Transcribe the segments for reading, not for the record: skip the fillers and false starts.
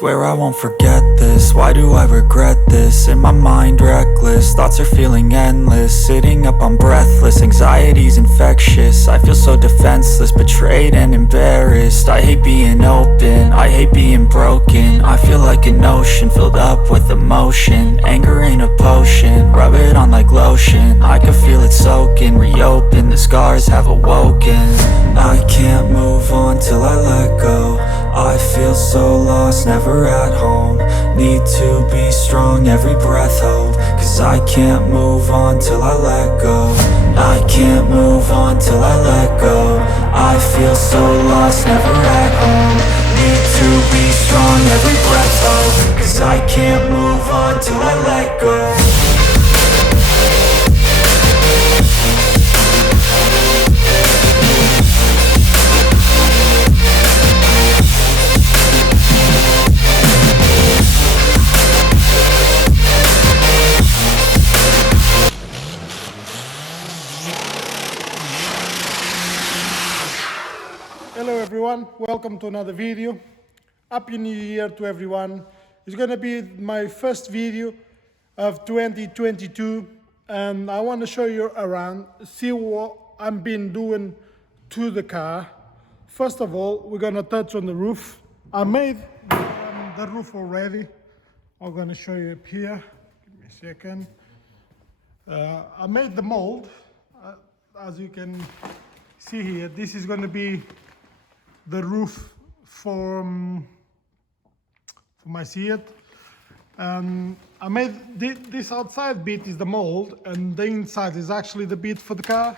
Swear I won't forget this, why do I regret this? In my mind reckless, thoughts are feeling endless. Sitting up I'm breathless, anxiety's infectious. I feel so defenseless, betrayed and embarrassed. I hate being open, I hate being broken. I feel like an ocean filled up with emotion. Anger ain't a potion, rub it on like lotion. I can feel it soaking, reopen, the scars have awoken. I can't move on till I let go. I feel so lost, never at home. Need to be strong, every breath hope. Cause I can't move on till I let go. I can't move on till I let go. I feel so lost, never at home. Need to be strong, every breath hope. Cause I can't move on till I let go. Hello everyone, welcome to another video. Happy New Year to everyone. It's gonna be my first video of 2022 and I want to show you around, see what I've been doing to the car. First of all, we're gonna touch on the roof. I made the roof already. I'm gonna show you up here. Give me a second. I made the mold. As you can see here, this is gonna be the roof for my Seat. I made this outside bit is the mold and the inside is actually the bit for the car.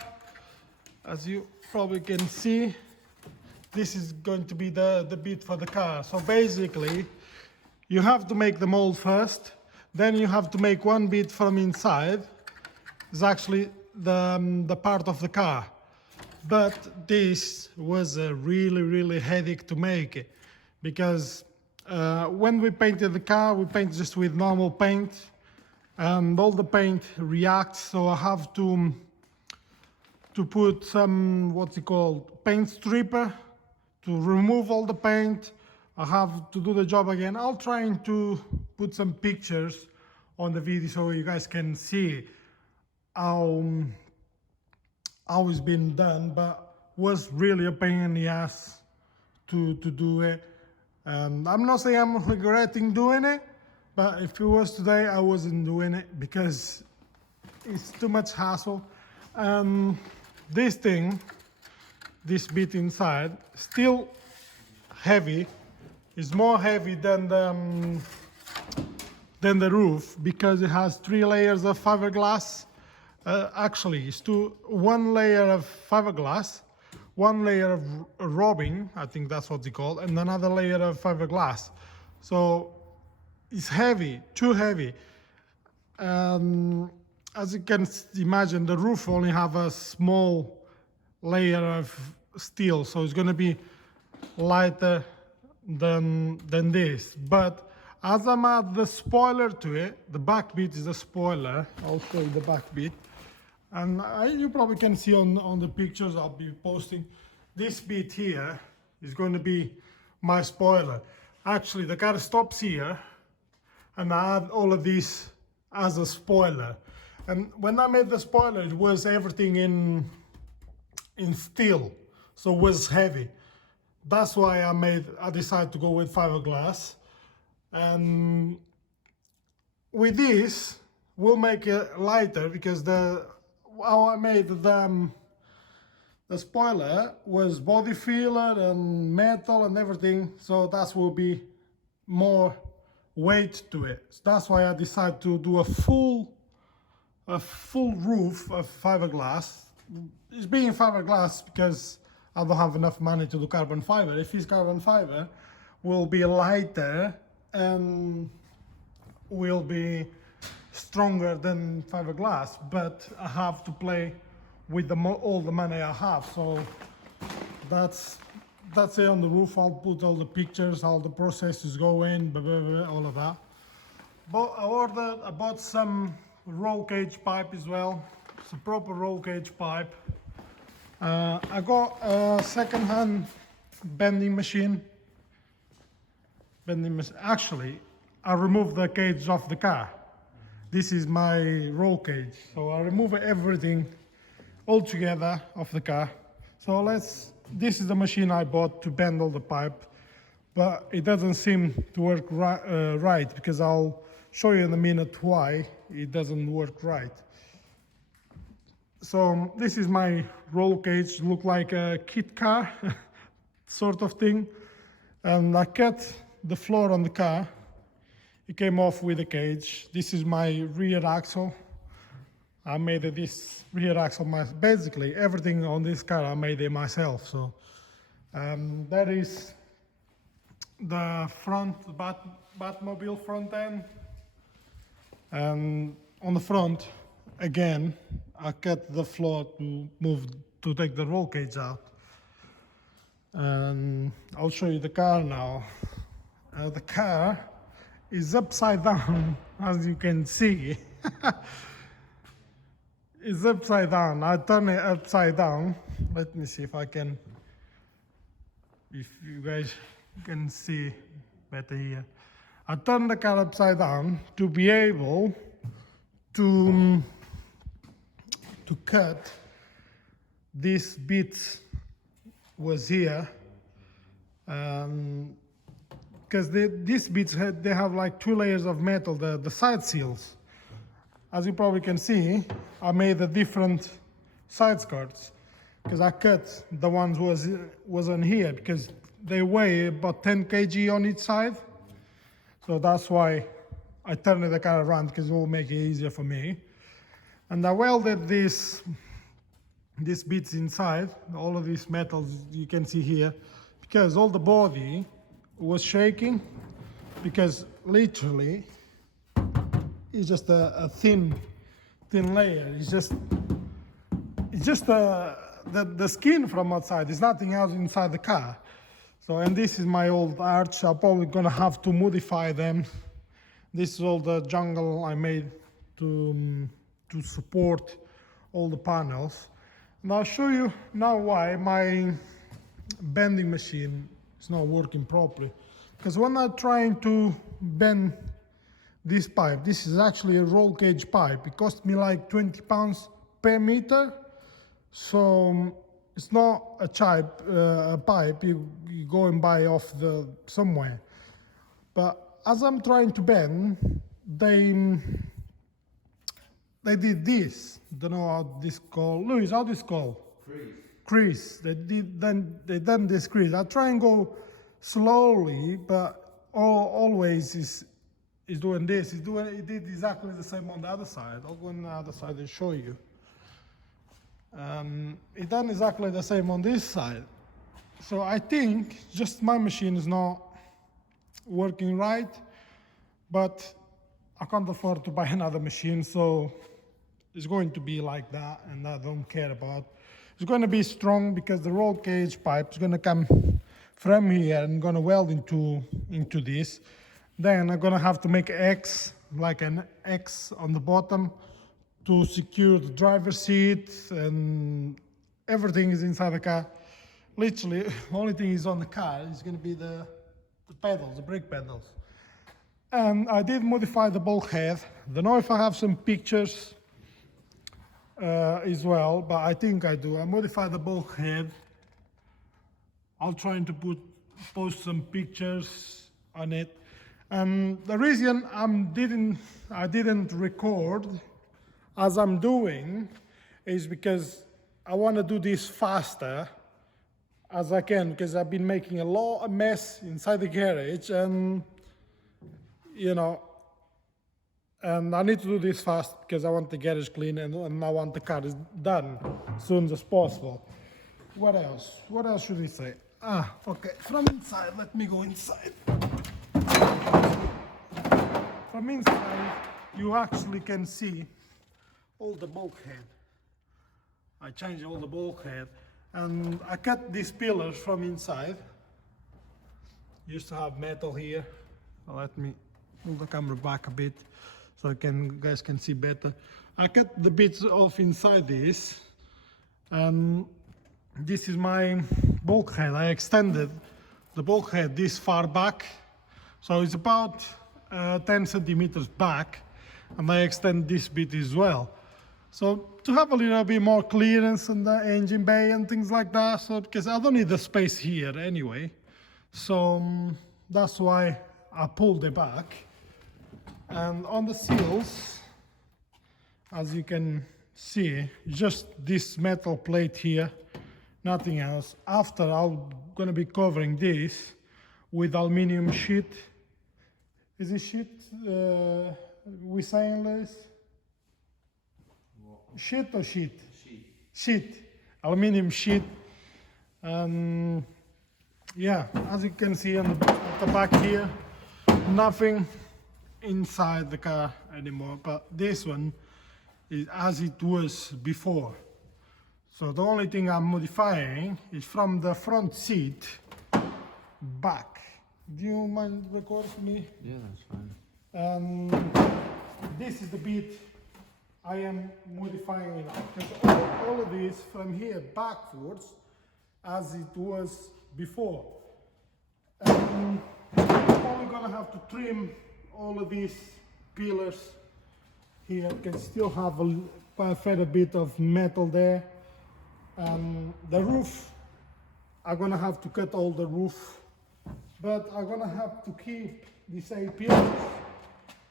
As you probably can see, this is going to be the bit for the car. So basically you have to make the mold first, then you have to make one bit from inside. It's actually the part of the car. But this was a really headache to make because when we painted the car, we painted just with normal paint and all the paint reacts, so I have to put some, what's it called, paint stripper to remove all the paint. I have to do the job again. I'll try to put some pictures on the video so you guys can see how it's been done, but was really a pain in the ass to do it. I'm not saying I'm regretting doing it, but if it was today, I wasn't doing it because it's too much hassle. This thing, this bit inside, still heavy. It's more heavy than the roof because it has 3 layers of fiberglass. Actually, it's one layer of fiberglass, 1 layer of robbing, I think that's what they call, and another layer of fiberglass. So it's heavy, too heavy. As you can imagine, the roof only have a small layer of steel, so it's going to be lighter than this. But as I'm at the spoiler to it, the back bit is the spoiler. I'll show you the back bit. And you probably can see on the pictures I'll be posting, this bit here is going to be my spoiler. Actually, the car stops here and I have all of this as a spoiler. And when I made the spoiler, it was everything in steel, so it was heavy. That's why I decided to go with fiberglass. And with this, we'll make it lighter because how I made the spoiler was body filler and metal and everything, so that will be more weight to it. So that's why I decided to do a full roof of fiberglass. It's being fiberglass because I don't have enough money to do carbon fiber. If it's carbon fiber, will be lighter and will be stronger than fiberglass, but I have to play with all the money I have. So that's it on the roof. I'll put all the pictures, how the process is going, blah, blah, blah, all of that. But I bought some roll cage pipe as well. It's a proper roll cage pipe. I got a second-hand bending machine. Actually, I removed the cage off the car. This is my roll cage. So I remove everything all together off the car. So this is the machine I bought to bend all the pipe, but it doesn't seem to work right, because I'll show you in a minute why it doesn't work right. So this is my roll cage, look like a kit car sort of thing. And I cut the floor on the car. It came off with the cage. This is my rear axle. I made this rear axle myself. Basically, everything on this car I made it myself. So that is the front Batmobile front end. And on the front, again, I cut the floor to take the roll cage out. And I'll show you the car now. The car is upside down, as you can see. It's upside down. I turn it upside down. Let me see if you guys can see better here. I turn the car upside down to be able to cut this bit was here, because these bits they have like 2 layers of metal, the side seals. As you probably can see, I made a different side skirts, because I cut the ones was on here, because they weigh about 10 kg on each side. So that's why I turned the car around, because it will make it easier for me. And I welded these bits inside, all of these metals you can see here, because all the body was shaking, because literally it's just a thin layer. It's just the skin from outside. There's nothing else inside the car. So, and this is my old arch. I'm probably gonna have to modify them. This is all the jungle I made to support all the panels. And I'll show you now why my bending machine is not working properly. Because when I'm trying to bend this pipe, this is actually a roll cage pipe. It cost me like 20 pounds per meter. So it's not a pipe you go and buy off somewhere. But as I'm trying to bend, they did this. Don't know how this called. Luis, how this called? Crease. They done this crease. I try and go slowly, but always is doing this. It did exactly the same on the other side. I'll go on the other side and show you. It done exactly the same on this side. So I think just my machine is not working right, but I can't afford to buy another machine, so it's going to be like that, and I don't care about. It's going to be strong because the roll cage pipe is going to come from here and going to weld into this. Then I'm going to have to make like an X on the bottom to secure the driver's seat, and everything is inside the car. Literally, the only thing is on the car is going to be the pedals, the brake pedals. And I did modify the bulkhead. Don't know if I have some pictures as well, but I think I do. I modified the bulkhead. I'll try to post some pictures on it. And the reason I didn't record as I'm doing is because I want to do this faster as I can, because I've been making a lot of mess inside the garage, and and I need to do this fast because I want the garage clean, and I want the car done as soon as possible. What else? What else should we say? Okay, from inside, let me go inside. From inside, you actually can see all the bulkhead. I changed all the bulkhead, and I cut these pillars from inside. Used to have metal here. Let me pull the camera back a bit so you guys can see better. I cut the bits off inside this. This is my bulkhead. I extended the bulkhead this far back So it's about 10 centimeters back, and I extend this bit as well. So to have a little bit more clearance in the engine bay and things like that, so because I don't need the space here anyway. So that's why I pulled it back. And on the seals, as you can see, just this metal plate here, nothing else. After, I'm gonna be covering this with aluminum sheet. Is it sheet? We saying this? Sheet or sheet? Sheet. Sheet. Aluminum sheet. Yeah, as you can see on the back here, nothing inside the car anymore, but this one is as it was before. So the only thing I'm modifying is from the front seat back. Do you mind recording me? Yeah, that's fine. This is the bit I am modifying now, because all of this from here backwards as it was before. I'm only gonna have to trim all of these pillars here. Can still have quite a fair bit of metal there. The roof, I'm gonna have to cut all the roof, but I'm gonna have to keep these 8 pillars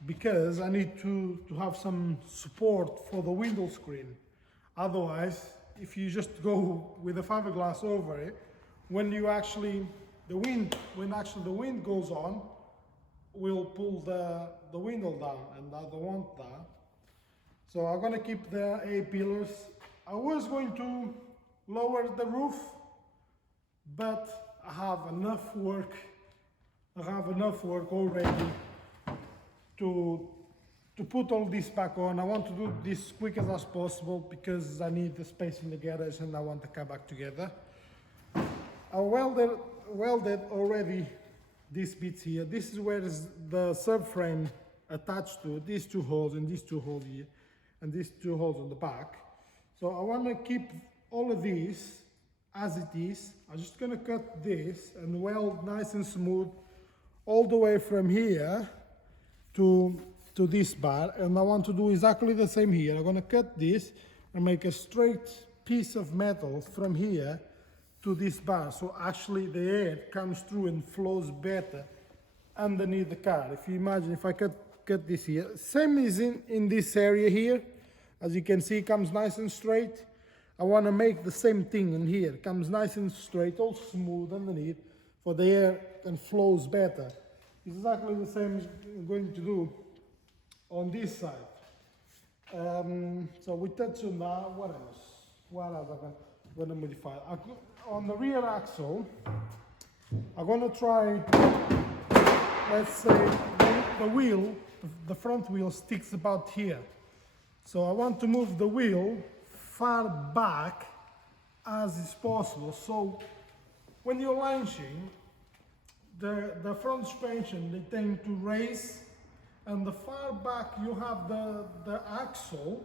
because I need to have some support for the window screen. Otherwise, if you just go with the fiberglass over it, when the wind goes on, will pull the window down, and I don't want that. So I'm gonna keep the 8 pillars. I was going to lower the roof, but I have enough work already to put all this back on. I want to do this quick as possible because I need the space in the garage and I want the car back together. I welded already these bits here. This is where the subframe attached to, these 2 holes and these 2 holes here, and these 2 holes on the back. So I want to keep all of these as it is. I'm just going to cut this and weld nice and smooth all the way from here to this bar, and I want to do exactly the same here. I'm going to cut this and make a straight piece of metal from here to this bar, so actually the air comes through and flows better underneath the car. If you imagine, if I cut this here, same as in this area here, as you can see, it comes nice and straight. I want to make the same thing in here. It comes nice and straight, all smooth underneath, for the air and flows better. It's exactly the same as I'm going to do on this side. So we touch on that. What else? What else I'm going to modify? On the rear axle, I'm going to try, let's say, the wheel, the front wheel sticks about here. So I want to move the wheel far back as is possible. So when you're launching, the front suspension, they tend to raise, and the far back you have the axle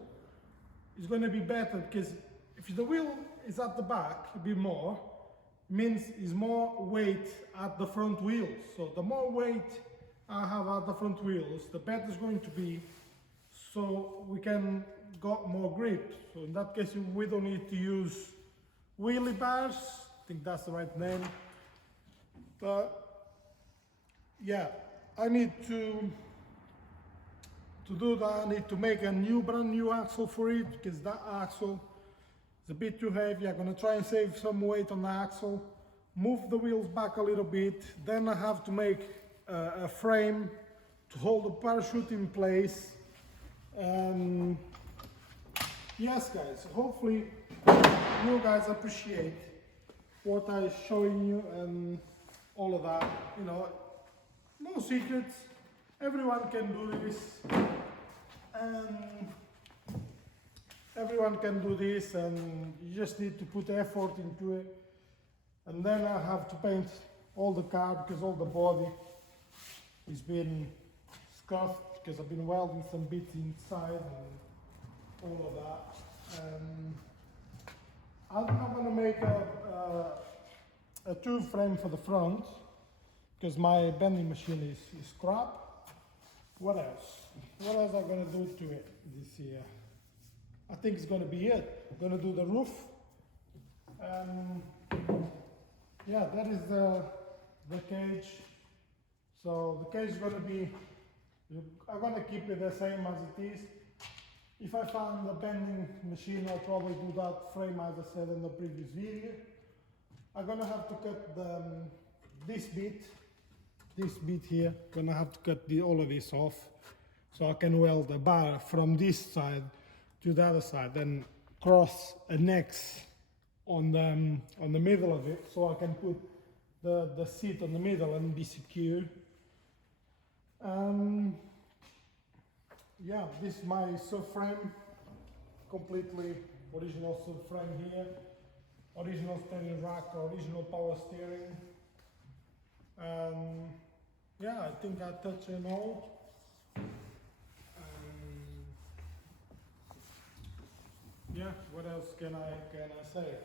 is going to be better, because if the wheel is at the back a bit more, means is more weight at the front wheels. So the more weight I have at the front wheels, the better it's going to be, so we can got more grip. So in that case, we don't need to use wheelie bars. I think that's the right name. But yeah, I need to do that. I need to make a brand new axle for it, because that axle is a bit too heavy. I'm gonna try and save some weight on the axle, move the wheels back a little bit. Then I have to make a frame to hold the parachute in place. Yes guys, hopefully you guys appreciate what I'm showing you and all of that. You know, no secrets, everyone can do this, and everyone can do this, and you just need to put effort into it. And then I have to paint all the car, because all the body is been scuffed, because I've been welding some bits inside and all of that. I'm going to make a tube frame for the front, because my bending machine is crap. What else? What else I'm gonna do to it this year? I think it's gonna be it. I'm gonna do the roof. Yeah, that is the cage. So the cage is gonna be, I'm gonna keep it the same as it is. If I find a bending machine, I'll probably do that frame as I said in the previous video. I'm gonna have to cut this bit here. Gonna have to cut all of this off so I can weld the bar from this side to the other side and cross an X on the middle of it so I can put the seat on the middle and be secure. Yeah, this is my subframe, completely original subframe here, original steering rack, original power steering. Yeah, I think I touched on all. Yeah, what else can I say?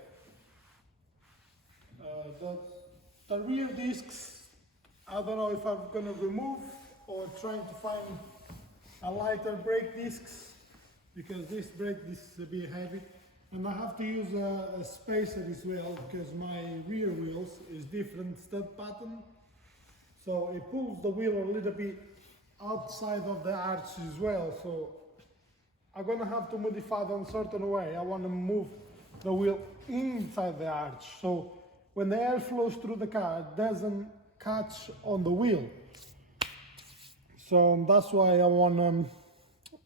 The rear discs, I don't know if I'm gonna remove or trying to find a lighter brake discs, because this brake disc is a bit heavy, and I have to use a spacer as well because my rear wheels is different stud pattern, so it pulls the wheel a little bit outside of the arch as well. So I'm gonna have to modify them a certain way. I want to move the wheel inside the arch, so when the air flows through the car, it doesn't catch on the wheel. So that's why I want to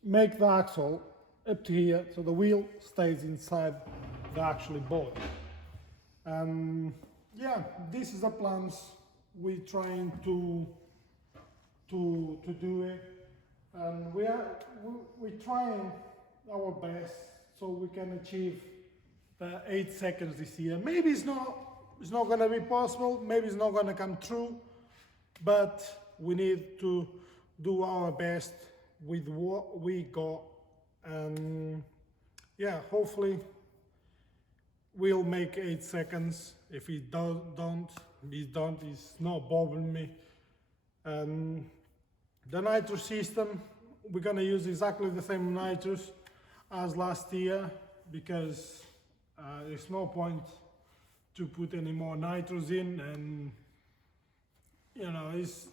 make the axle up to here, so the wheel stays inside the actual body. Yeah, this is the plans we're trying to do it, and we're trying our best so we can achieve the 8 seconds this year. Maybe it's not going to be possible, maybe it's not going to come true, but we need to do our best with what we got, and yeah, hopefully we'll make 8 seconds. If it don't, it's not bothering me. The Nitrous system, we're gonna use exactly the same Nitrous as last year, because there's no point to put any more Nitrous in, and you know, it's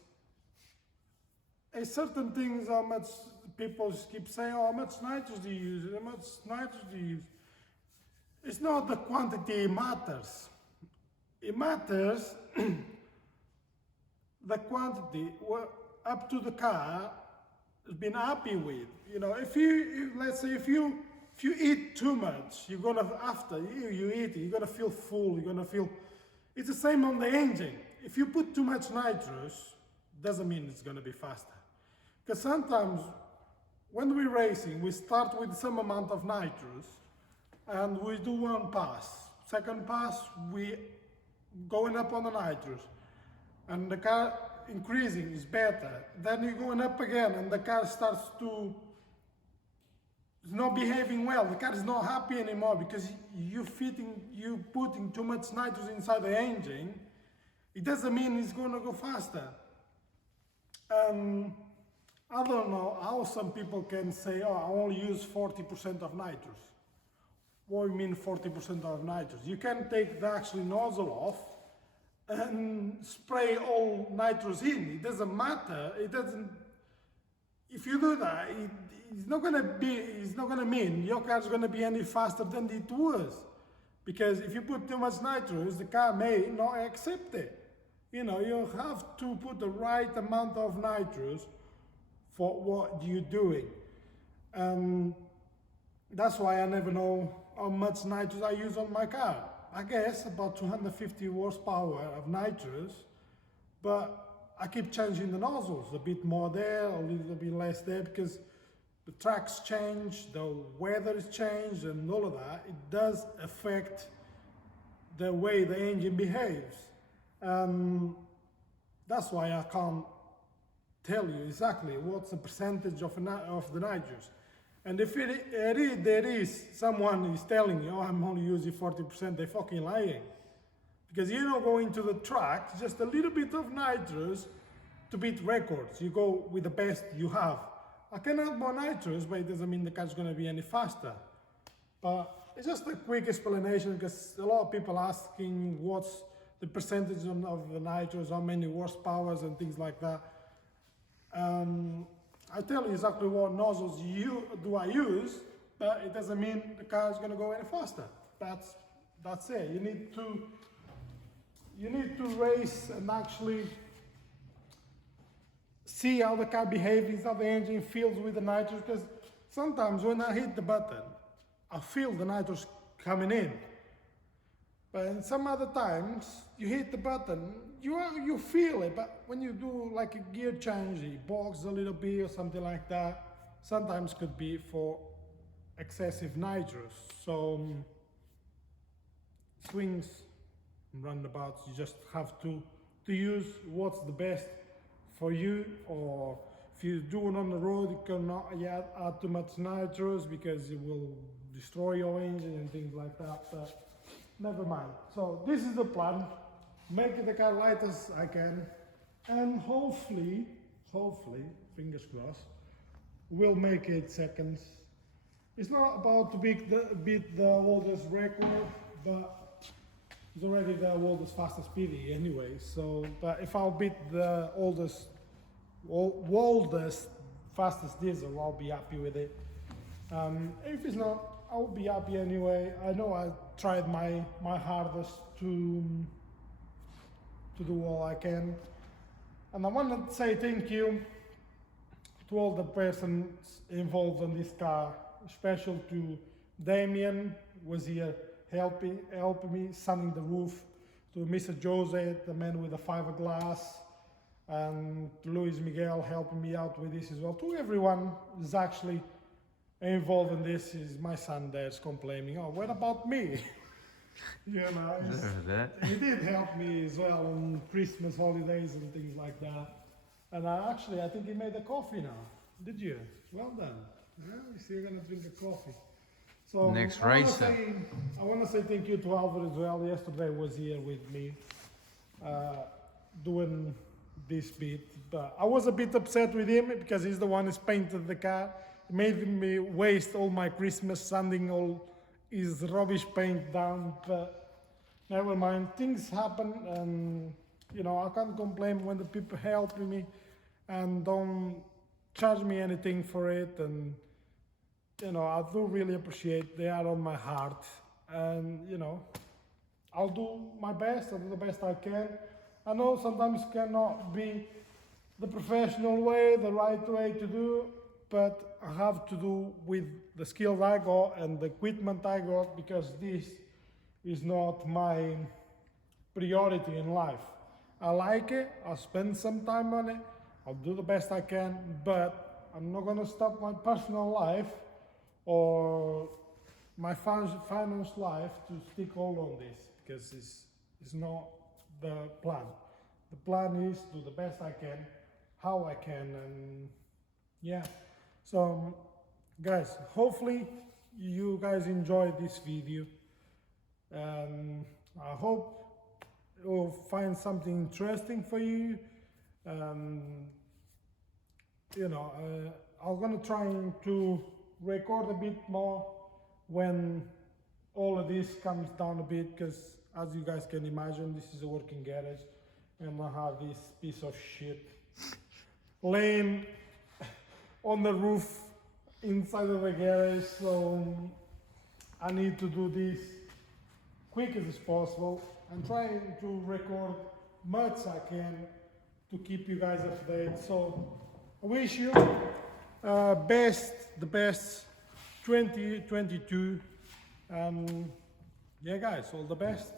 certain things. How much people keep saying, oh, how much Nitrous do you use? How much Nitrous do you use? It's not the quantity matters. It matters the quantity up to the car has been happy with. You know, let's say if you eat too much, you're gonna, after you eat it, you're gonna feel full. You're gonna feel. It's the same on the engine. If you put too much Nitrous, doesn't mean it's gonna be faster. Because sometimes when we're racing, we start with some amount of Nitrous and we do one pass. Second pass, we going up on the Nitrous, and the car increasing is better. Then you're going up again and the car starts to not behaving well. The car is not happy anymore because you putting too much Nitrous inside the engine. It doesn't mean it's going to go faster. I don't know how some people can say, oh, I only use 40% of Nitrous. What do you mean 40% of Nitrous? You can take the actual nozzle off and spray all Nitrous in. It doesn't matter. It doesn't. If you do that, it's not gonna mean your car's gonna be any faster than it was. Because if you put too much Nitrous, the car may not accept it. You know, you have to put the right amount of Nitrous for what you're doing. That's why I never know how much Nitrous I use on my car. I guess about 250 horsepower of Nitrous, but I keep changing the nozzles, a bit more there, a little bit less there, because the tracks change, the weather is changed, and all of that. It does affect the way the engine behaves. That's why I can't tell you exactly what's the percentage of the Nitrous. And if there is someone is telling you, oh, I'm only using 40%, they're fucking lying. because you're not going to the track, just a little bit of nitrous to beat records. You go with the best you have. I can add more nitrous, but it doesn't mean the car's going to be any faster. But it's just a quick explanation, because a lot of people asking what's the percentage of the nitrous, how many horsepowers and things like that. I tell you exactly what nozzles I use, but it doesn't mean the car is going to go any faster. That's it. You need to race and actually see how the car behaves, how the engine feels with the nitrous, because sometimes when I hit the button, I feel the nitrous coming in. But in some other times, you hit the button, you feel it, but when you do like a gear change, it bogs a little bit or something like that, sometimes could be for excessive nitrous. So swings and roundabouts, you just have to use what's the best for you. Or if you do it on the road, you cannot add too much nitrous because it will destroy your engine and things like that, but never mind. So this is the plan, make the car light as I can, and hopefully, fingers crossed, we'll make it seconds. It's not about to beat the oldest record, but it's already the oldest fastest PD anyway. So, but if I'll beat the oldest fastest diesel, I'll be happy with it. If it's not, I'll be happy anyway. I know I tried my hardest to do all I can. And I want to say thank you to all the persons involved in this car, especially to Damien, was here helping me sanding the roof, to Mr. Jose, the man with the fiberglass, and to Luis Miguel helping me out with this as well. To everyone who's actually involved in this. Is my son there's complaining, oh, what about me? You know, he did help me as well on Christmas holidays and things like that. And I think he made a coffee now. Did you? Well done. Yeah, you see, you're gonna drink a coffee. So next racer. I want to say thank you to Albert as well. Yesterday was here with me doing this bit, but I was a bit upset with him because he's the one who's painted the car. Made me waste all my Christmas sanding all his rubbish paint down, but never mind, things happen, and you know, I can't complain when the people helping me and don't charge me anything for it. And you know, I do really appreciate, they are on my heart, and you know, I'll do my best, I'll do the best I can. I know sometimes cannot be the professional way, the right way to do, but I have to do with the skills I got and the equipment I got, because this is not my priority in life. I like it, I'll spend some time on it, I'll do the best I can, but I'm not gonna stop my personal life or my finance life to stick hold on this, because it's not the plan. The plan is to do the best I can, how I can, and yeah. So guys, hopefully you guys enjoyed this video. I hope you'll find something interesting for you. You know, I'm gonna try to record a bit more when all of this comes down a bit, because as you guys can imagine, this is a working garage and I have this piece of shit laying on the roof inside of the garage, so I need to do this quick as possible and trying to record much I can to keep you guys updated. So I wish you the best 2022, yeah guys, all the best.